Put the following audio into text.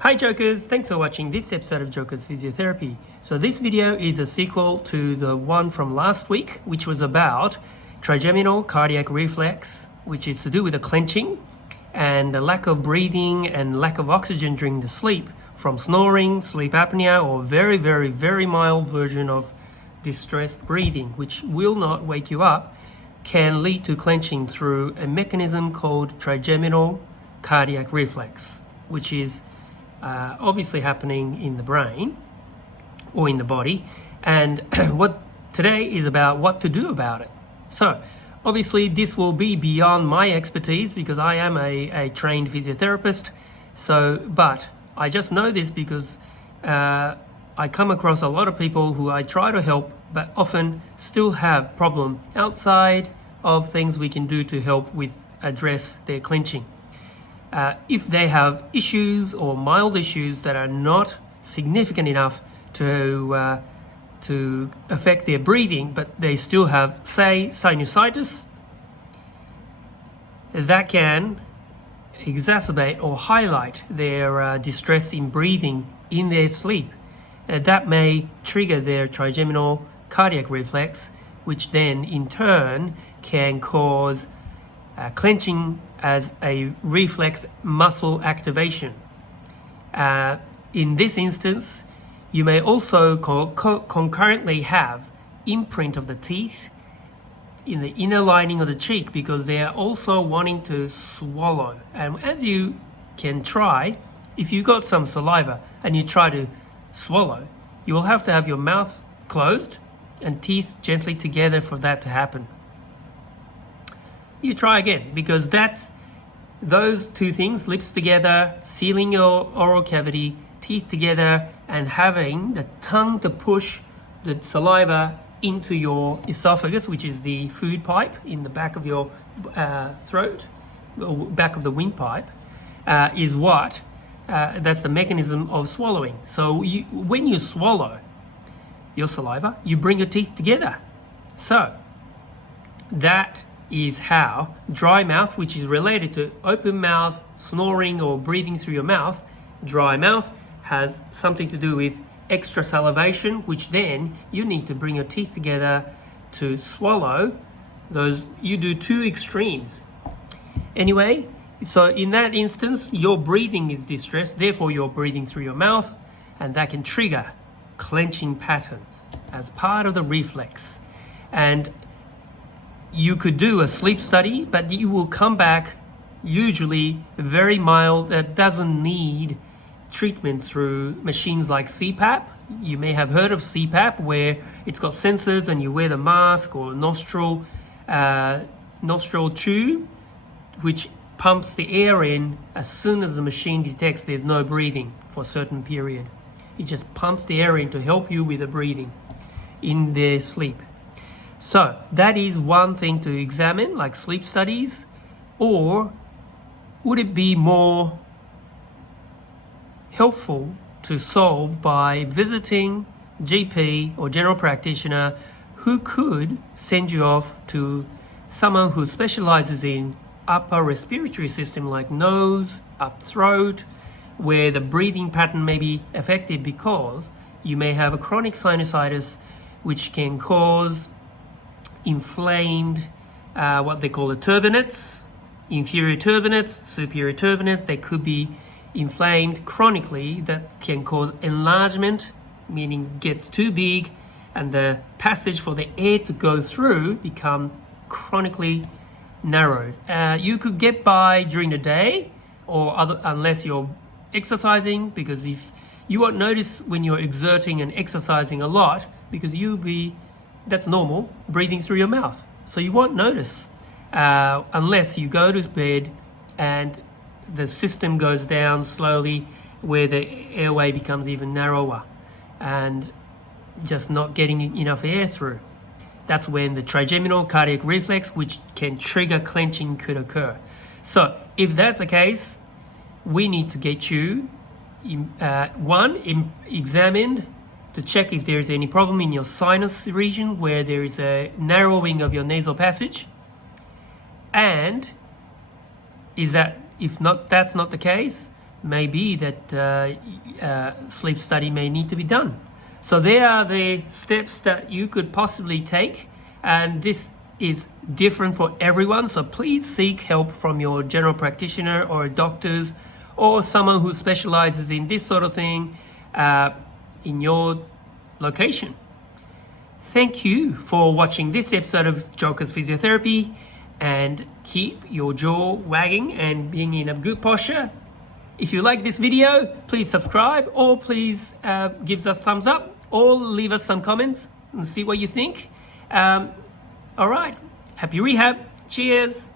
Hi Jokers, thanks for watching this episode of Jokers Physiotherapy. So this video is a sequel to the one from last week, which was about trigeminal cardiac reflex, which is to do with the clenching and the lack of breathing and lack of oxygen during the sleep from snoring, sleep apnea, or very mild version of distressed breathing, which will not wake you up, can lead to clenching through a mechanism called trigeminal cardiac reflex, which is obviously happening in the brain or in the body, and what today is about what to do about it. So obviously this will be beyond my expertise because I am a trained physiotherapist, but I just know this because I come across a lot of people who I try to help but often still have problem outside of things we can do to help with address their clenching. If they have issues or mild issues that are not significant enough to affect their breathing, but they still have, say, sinusitis, that can exacerbate or highlight their distress in breathing in their sleep. That may trigger their trigeminal cardiac reflex, which then in turn can cause clenching as a reflex muscle activation. In this instance, you may also concurrently have imprint of the teeth in the inner lining of the cheek because they are also wanting to swallow. And as you can try, if you got some saliva and you try to swallow, you will have to have your mouth closed and teeth gently together for that to happen. You try again, because that's those two things, lips together, sealing your oral cavity, teeth together, and having the tongue to push the saliva into your esophagus, which is the food pipe in the back of your throat, or back of the windpipe, is what, that's the mechanism of swallowing. So when you swallow your saliva, you bring your teeth together. So that is how dry mouth, which is related to open mouth, snoring or breathing through your mouth, dry mouth has something to do with extra salivation, which then you need to bring your teeth together to swallow those. You do two extremes. Anyway, so in that instance, your breathing is distressed, therefore you're breathing through your mouth, and that can trigger clenching patterns as part of the reflex. And you could do a sleep study, but you will come back usually very mild, that doesn't need treatment through machines like CPAP. You may have heard of CPAP, where it's got sensors and you wear the mask or nostril tube, which pumps the air in as soon as the machine detects there's no breathing for a certain period. It just pumps the air in to help you with the breathing in their sleep. So that is one thing to examine, like sleep studies. Or would it be more helpful to solve by visiting GP or general practitioner who could send you off to someone who specializes in upper respiratory system, like nose, up throat, where the breathing pattern may be affected because you may have a chronic sinusitis, which can cause inflamed, what they call the turbinates, inferior turbinates, superior turbinates. They could be inflamed chronically. That can cause enlargement, meaning gets too big, and the passage for the air to go through become chronically narrowed. You could get by during the day, unless you're exercising, because if you won't notice when you're exerting and exercising a lot, because that's normal, breathing through your mouth. So you won't notice unless you go to bed and the system goes down slowly, where the airway becomes even narrower and just not getting enough air through. That's when the trigeminal cardiac reflex, which can trigger clenching, could occur. So if that's the case, we need to get you examined to check if there is any problem in your sinus region where there is a narrowing of your nasal passage. And if that's not the case, may be that sleep study may need to be done. So there are the steps that you could possibly take, and this is different for everyone. So please seek help from your general practitioner or doctors or someone who specializes in this sort of thing in your location. Thank you for watching this episode of Joker's Physiotherapy, and keep your jaw wagging and being in a good posture. If you like this video, please subscribe, or please give us thumbs up, or leave us some comments and see what you think. All right, happy rehab. Cheers.